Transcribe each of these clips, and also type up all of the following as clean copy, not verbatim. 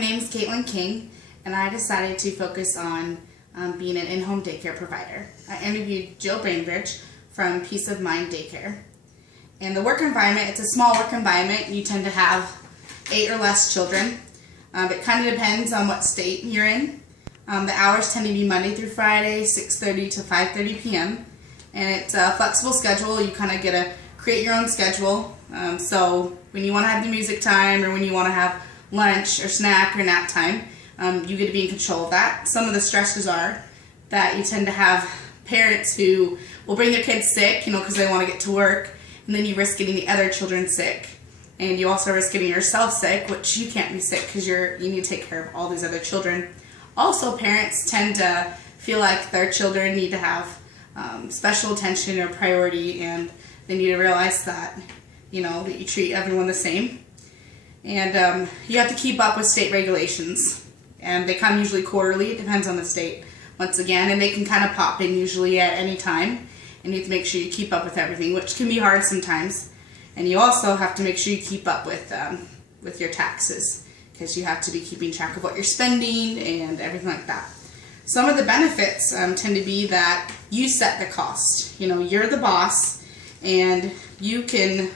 name is Caitlin King, and I decided to focus on being an in-home daycare provider. I interviewed Jill Bainbridge from Peace of Mind Daycare. And the work environment, it's a small work environment. You tend to have 8 or less children. It kind of depends on what state you're in. The hours tend to be Monday through Friday, 6:30 to 5:30 p.m. And it's a flexible schedule. You kind of get to create your own schedule. So when you want to have the music time or when you want to have lunch or snack or nap time, you get to be in control of that. Some of the stresses are that you tend to have parents who will bring their kids sick, because they want to get to work, and then you risk getting the other children sick. And you also risk getting yourself sick, which you can't be sick because you need to take care of all these other children. Also, parents tend to feel like their children need to have special attention or priority, and they need to realize that, that you treat everyone the same. And you have to keep up with state regulations, and they come usually quarterly. It depends on the state, once again, and they can kind of pop in usually at any time, and you have to make sure you keep up with everything, which can be hard sometimes. And you also have to make sure you keep up with your taxes, because you have to be keeping track of what you're spending and everything like that. Some of the benefits tend to be that you set the cost. You're the boss, and you can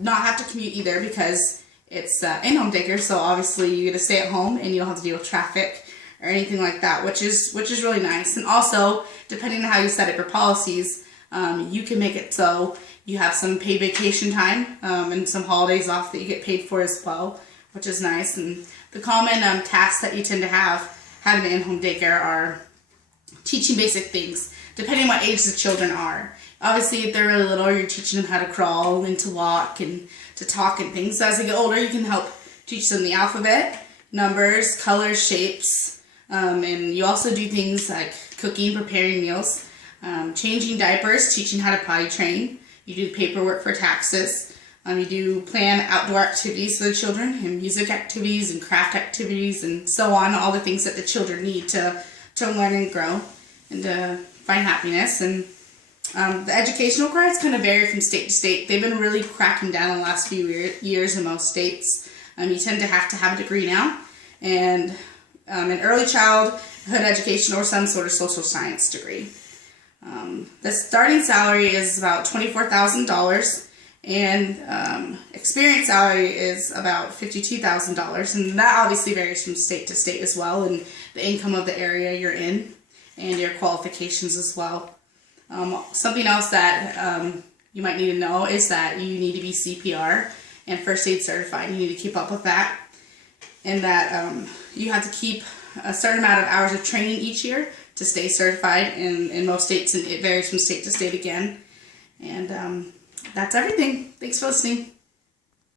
not have to commute either because it's in-home daycare, so obviously you get to stay at home and you don't have to deal with traffic or anything like that, which is really nice. And also, depending on how you set up your policies, you can make it so you have some paid vacation time and some holidays off that you get paid for as well, which is nice. And the common tasks that you tend to have having an in-home daycare are teaching basic things, depending on what age the children are. Obviously, if they're really little, you're teaching them how to crawl and to walk and to talk and things. So as they get older, you can help teach them the alphabet, numbers, colors, shapes, and you also do things like cooking, preparing meals, changing diapers, teaching how to potty train. You do paperwork for taxes. You do plan outdoor activities for the children, and music activities and craft activities and so on, all the things that the children need to learn and grow and to find happiness. And the educational requirements kind of vary from state to state. They've been really cracking down in the last few years in most states. You tend to have a degree now, and an early childhood education or some sort of social science degree. The starting salary is about $24,000, and experience salary is about $52,000, and that obviously varies from state to state as well, and the income of the area you're in, and your qualifications as well. Something else that you might need to know is that you need to be CPR and first aid certified. You need to keep up with that, and that you have to keep a certain amount of hours of training each year to stay certified in most states, and it varies from state to state again. And that's everything. Thanks for listening.